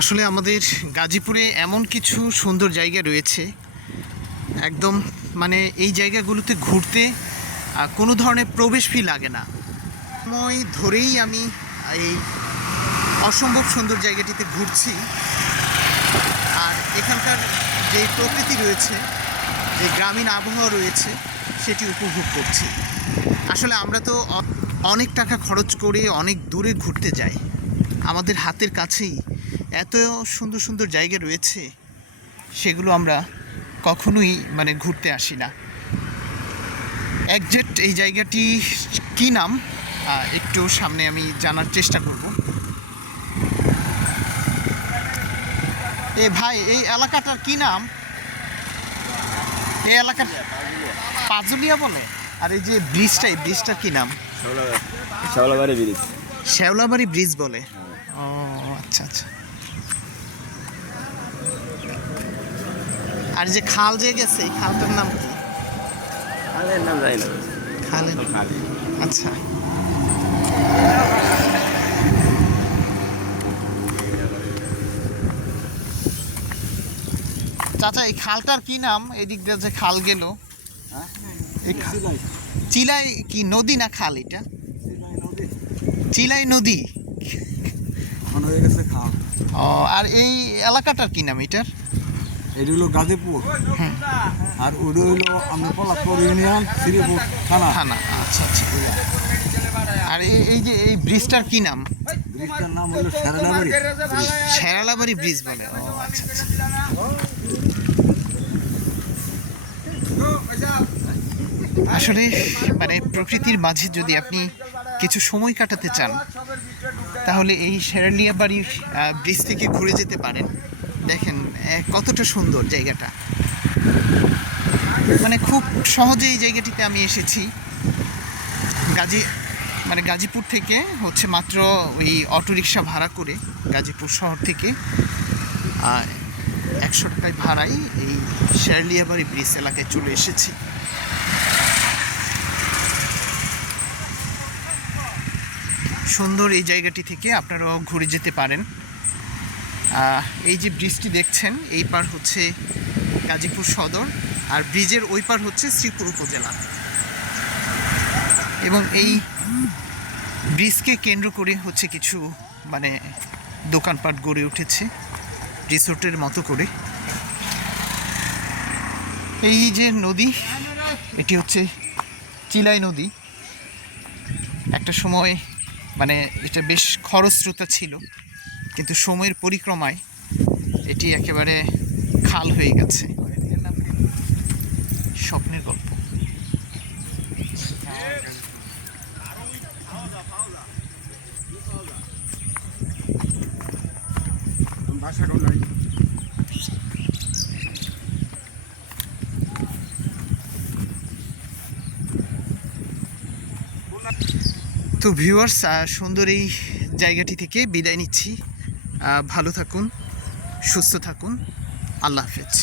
আসলে আমাদের গাজীপুরে এমন কিছু সুন্দর জায়গা রয়েছে, একদম মানে এই জায়গাগুলোতে ঘুরতে কোনো ধরনের প্রবেশ ফি লাগে না। সময় ধরেই আমি এই অসম্ভব সুন্দর জায়গাটিতে ঘুরছি, আর এখানকার যে প্রকৃতি রয়েছে, যে গ্রামীণ আবহাওয়া রয়েছে, সেটি উপভোগ করছি। আসলে আমরা তো অনেক টাকা খরচ করে অনেক দূরে ঘুরতে যাই, আমাদের হাতের কাছেই এত সুন্দর সুন্দর জায়গা রয়েছে, সেগুলো আমরা কখনোই মানে ঘুরতে আসি না। একজ্যাক্ট এই জায়গাটি কী নাম একটু সামনে আমি জানার চেষ্টা করব। এ ভাই, এই এলাকাটার কি নাম? এই এলাকার পাজুলিয়া বলে। আর এই যে ব্রিজটা, এই ব্রিজটার কি নাম? শেওলাবাড়ি ব্রিজ। শেওলাবাড়ি ব্রিজ বলে। ও আচ্ছা আচ্ছা। আর যে খাল যে গেছে, এই খালটার নাম কি? খালের নাম জানি না। খালের, আচ্ছা। চাচা, এই খালটার কি নাম? এদিক দিয়ে যে খাল গেল, এই চিলাই কি নদী না খাল? এটা চিলাই নদী। ও, আর এই এলাকাটার কি নাম এটার? এটা হলো গাজীপুর, আর ওটা হলো আমরা পলাশপুর ইউনিয়ন, শ্রীপুর থানা। থানা, আচ্ছা আচ্ছা। আর এই যে এই ব্রিজটার কি নাম? ব্রিজটার নাম হলো শেরালাবাড়ি। শেরালাবাড়ি ব্রিজ বলে। ও আচ্ছা আচ্ছা। আসলে মানে প্রকৃতির মাঝে যদি আপনি কিছু সময় কাটাতে চান, তাহলে এই শেরালিয়াবাড়ির ব্রিজ থেকে ঘুরে যেতে পারেন। দেখেন কতটা সুন্দর জায়গাটা, মানে খুব সহজে এই জায়গাটিতে আমি এসেছি। গাজীপুর থেকে হচ্ছে মাত্র ওই অটোরিকশা ভাড়া করে গাজীপুর শহর থেকে 100 টাকায় ভাড়াই এই শেরালিয়াবাড়ি ব্রিজ এলাকায় চলে এসেছি। সুন্দর এই জায়গাটি থেকে আপনারাও ঘুরে যেতে পারেন। এই যে ব্রিজটি দেখছেন, এই পার হচ্ছে গাজীপুর সদর, আর ব্রিজের ওই পার হচ্ছে শ্রীপুর উপজেলা। এবং এই ব্রিজকে কেন্দ্র করে হচ্ছে কিছু মানে দোকানপাট গড়ে উঠেছে রিসোর্টের মতো করে। এই যে নদী, এটি হচ্ছে চিলাই নদী। একটা সময় মানে এটা বেশ খরস্রোতা ছিল, কিন্তু সময়ের পরিক্রমায় এটি একেবারে খাল হয়ে গেছে। স্বপ্নের গল্প। তো ভিউয়ার্স, সুন্দর এই জায়গাটি থেকে বিদায় নিচ্ছি। ভালো থাকুন, সুস্থ থাকুন, আল্লাহ হাফেজ।